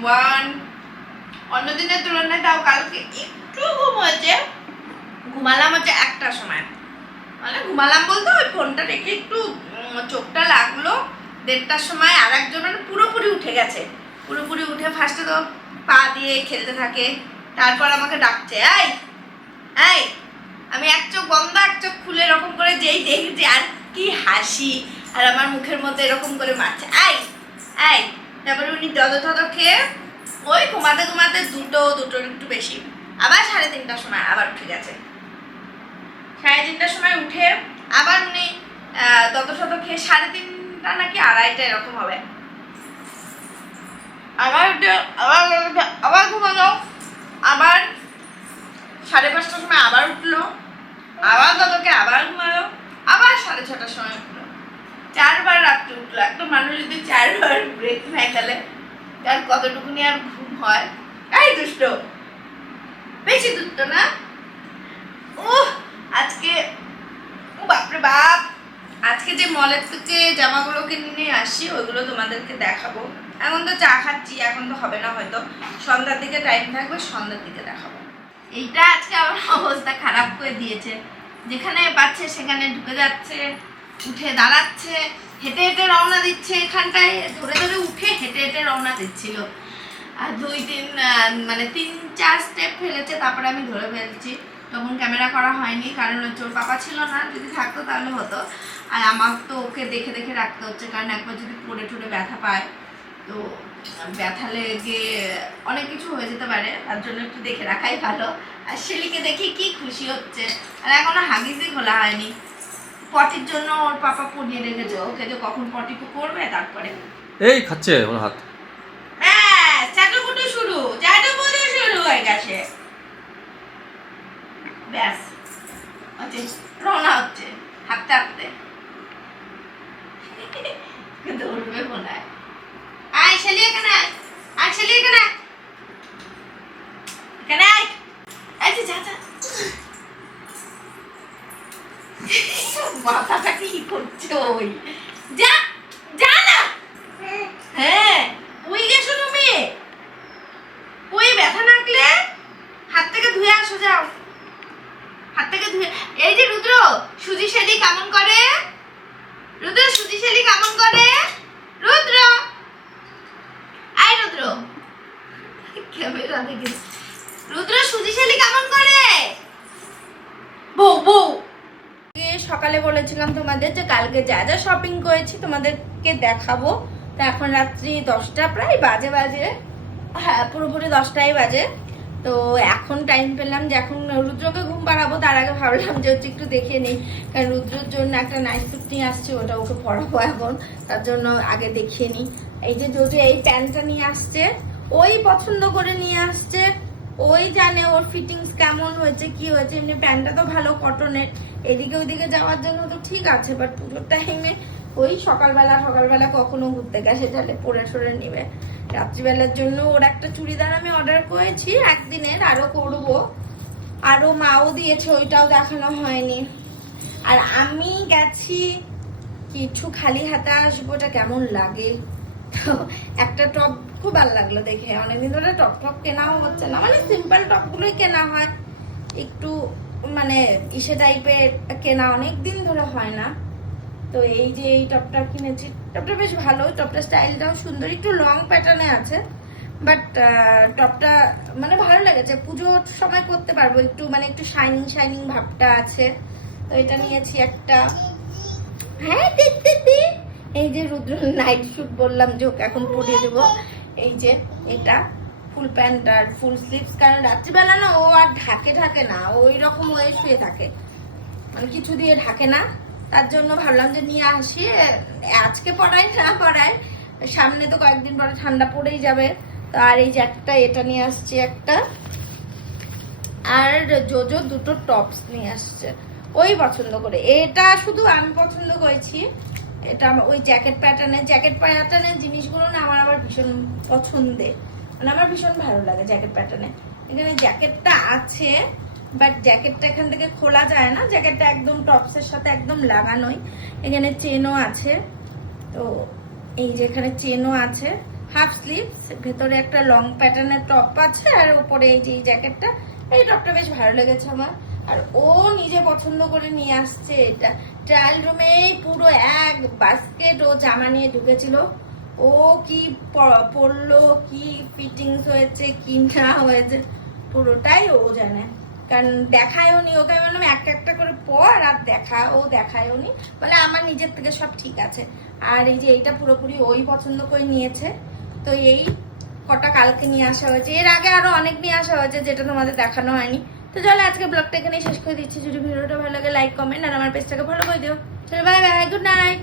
Everyone. অন্যদিনের তুলনায় তাও কালকে একটু ঘুম হয়েছে। ঘুমালাম হচ্ছে 1টার সময়, মানে ঘুমালাম বলতে ওই ফোনটা রেখে একটু চোখটা লাগলো। 1:30টার সময় আর একজন মানে পুরোপুরি উঠে গেছে। পুরোপুরি উঠে ফার্স্টে তো পা দিয়ে খেলতে থাকে, তারপর আমাকে ডাকছে এই এই। আমি এক চোখ বন্ধ এক চোখ খুলে এরকম করে যেই দেখছি আর কি হাসি, আর আমার মুখের মধ্যে এরকম করে মারছে এই এই। তারপরে উনি যত খেয়ে ওই ঘুমাতে ঘুমাতে দুটোর একটু বেশি, আবার 3:30টার সময় আবার উঠে গেছে। 3:30টার সময় উঠে আবার উনি তত খেয়ে 3:30টা নাকি 2:30টা এরকম হবে, আবার উঠে আবার ঘুমানো, আবার 5:30টার সময় আবার উঠলো, আবার ততকে আবার ঘুমালো, আবার 6:30টার সময় উঠলো। 4বার রাত্রে উঠলো। একটা মানুষ যদি 4বার ব্রেক নেয় তাহলে তার কতটুকুনি আর ঘুম হয়? এই দুষ্ট, বেশি দুষ্ট না? আজকে বাপরে বাপ, আজকে যে মলের থেকে জামাগুলোকে নিয়ে আসি ওইগুলো তোমাদেরকে দেখাবো। এখন তো চা খাচ্ছি, এখন তো হবে না, হয়তো সন্ধ্যার দিকে টাইম থাকবে, সন্ধ্যার দিকে দেখাবো। এইটা আজকে আমার অবস্থা খারাপ করে দিয়েছে। যেখানে পাচ্ছে সেখানে ঢুকে যাচ্ছে, উঠে দাঁড়াচ্ছে, হেঁটে হেঁটে রওনা দিচ্ছে। এখানটায় ধরে উঠে হেঁটে রওনা দিচ্ছিল। আর 3-4 স্টেপ ফেলেছে, তারপরে আমি ধরে ফেলছি। তখন ক্যামেরা করা হয়নি, কারণ হচ্ছে ওর পাপা ছিল না, যদি থাকতো তাহলে হতো। আর আমার তো ওকে দেখে রাখতে হচ্ছে, কারণ একবার যদি পড়ে ঠোঁটে ব্যথা পায় তো ব্যথা লেগে অনেক কিছু হয়ে যেতে পারে, তার জন্য একটু দেখে রাখাই ভালো। আর শেলিকে দেখি কি খুশি হচ্ছে, আর এখনো হাগিসই খোলা হয়নি। পটির জন্য ওর পাপা পড়িয়ে রেখেছে ওকে, যে কখন পটি করবে তারপরে। এই খাচ্ছে ওর হাত। হ্যাঁ, চাটুকুটু শুরু হয়ে গেছে। ব্যাস হচ্ছে, রওনা হচ্ছে হাঁটতে হাঁটতে। দৌড়বে মনে হয়। আয় শেলি, এখানে আয় শেলি, এখানে আয়। এই যে যা মাথাটা কি করছে ওই, যা না। হ্যাঁ, ওই গেছো তুমি, ওই ব্যথা লাগলে হাত থেকে ধুয়ে আসো, যাও হাত থেকে ধুয়ে। এই যে রুদ্র, সুজি শেলি কেমন করে? রুদ্র, সুজি শেলি কেমন করে? রুদ্র, আয় রুদ্র, ক্যামেরা দেখে। রুদ্র, সুজি শেলি কেমন করে? বউ সকালে বলেছিলাম তোমাদের যে কালকে যা যা শপিং করেছি তোমাদেরকে দেখাবো। তো এখন রাত্রি 10টা প্রায় বাজে, হ্যাঁ পুরোপুরি 10টাই বাজে। তো এখন টাইম পেলাম যে এখন রুদ্রকে ঘুম পাড়াবো, তার আগে ভাবলাম যে হচ্ছে একটু দেখে নিই, কারণ রুদ্রের জন্য একটা নাইট স্যুট নিয়ে আসছে, ওটা ওকে পরাবো এখন, তার জন্য আগে দেখিয়ে নিই। এই যে জোজো এই প্যান্টটা নিয়ে আসছে, ওই পছন্দ করে নিয়ে আসছে, ওই জানে ওর ফিটিংস কেমন হয়েছে কি হয়েছে। এমনি প্যান্টটা তো ভালো কটনের, এদিকে ওইদিকে যাওয়ার জন্য তো ঠিক আছে, বাট পুজোর টাইমে ওই সকালবেলা কখনো ঘুরতে গেছে তাহলে পরে সরে নিবে। রাত্রিবেলার জন্য ওর একটা চুড়িদার আমি অর্ডার করেছি একদিনের, আরো করবো, আরো মাও দিয়েছে, ওইটাও দেখানো হয়নি। আর আমি গেছি কিছু খালি হাতে আসবো, ওটা কেমন লাগে। তো একটা টপ খুব ভালো লাগলো দেখে, অনেকদিন ধরে টপ কেনাও হচ্ছে না, মানে সিম্পল টপগুলোই কেনা হয়, একটু মানে ইসে টাইপের কেনা অনেকদিন ধরে হয় না। তো এই যে এই টপটা কিনেছি, টপটা বেশ ভালো, টপটা স্টাইলটাও সুন্দর, একটু লং প্যাটার্নে আছে, বাট টপটা মানে ভালো লেগেছে, পুজোর সময় করতে পারবো, একটু মানে একটু শাইনিং ভাবটা আছে। তো এটা নিয়েছি একটা। হ্যাঁ এই যে রুদ্র নাইট স্যুট বললাম যে ওকে এখন পরিয়ে দেবো। এই যে এটা ফুল প্যান্ট আর ফুল স্লিভস, কারণ রাত্রিবেলা না ও আর ঢাকে না, ওই রকম হয়ে শুয়ে থাকে, মানে কিছু দিয়ে ঢাকে না, তার জন্য ভাবলাম যে নিয়ে আসি। আজকে পড়াই না পড়াই, সামনে তো কয়েকদিন পরে ঠান্ডা পড়েই যাবে। তো আর এই যে একটা এটা নিয়ে আসছি একটা, আর জোজো দুটো টপস নিয়ে আসছে ওই পছন্দ করে। এটা শুধু আমি পছন্দ করেছি, এটা ওই জ্যাকেট প্যাটার্নের জিনিসগুলো না আমার আবার ভীষণ পছন্দের, মানে আমার ভীষণ ভালো লাগে জ্যাকেট প্যাটার্নে। এখানে জ্যাকেটটা আছে, বাট জ্যাকেটটা এখান থেকে খোলা যায় না, জ্যাকেটটা একদম টপসের সাথে একদম লাগানোই। এখানে চেনও আছে, তো এই যে এখানে চেনও আছে, হাফ স্লিভস, ভেতরে একটা লং প্যাটার্নের টপ আছে আর উপরে এই যে জ্যাকেটটা, এই টপটা বেশ ভালো লেগেছে আমার। আর ও নিজে পছন্দ করে নিয়ে আসছে এটা। ট্রায়াল রুমে পুরো এক বাস্কেট ও জামা নিয়ে ঢুকেছিল। ও কি পরলো, কি ফিটিংস হয়েছে কি না হয়েছে পুরোটাই ও জানে, কারণ দেখায়ও নি ওকে। আমি বললাম একটা করে পর, আর দেখায়ও নি, বলে আমার নিজের থেকে সব ঠিক আছে। আর এই যে এইটা পুরোপুরি ওই পছন্দ করে নিয়েছে। তো এই কটা কালকে নিয়ে আসা হয়েছে, এর আগে আরো অনেক নিয়ে আসা হয়েছে যেটা তোমাদের দেখানো হয়নি। তো চলো আজকে ব্লগটা এখানেই শেষ করে দিচ্ছি। যদি ভিডিওটা ভালো লাগে লাইক কমেন্ট আর আমার পেজটাকে ফলো করে দিও। চলো বাই বাই, গুড নাইট।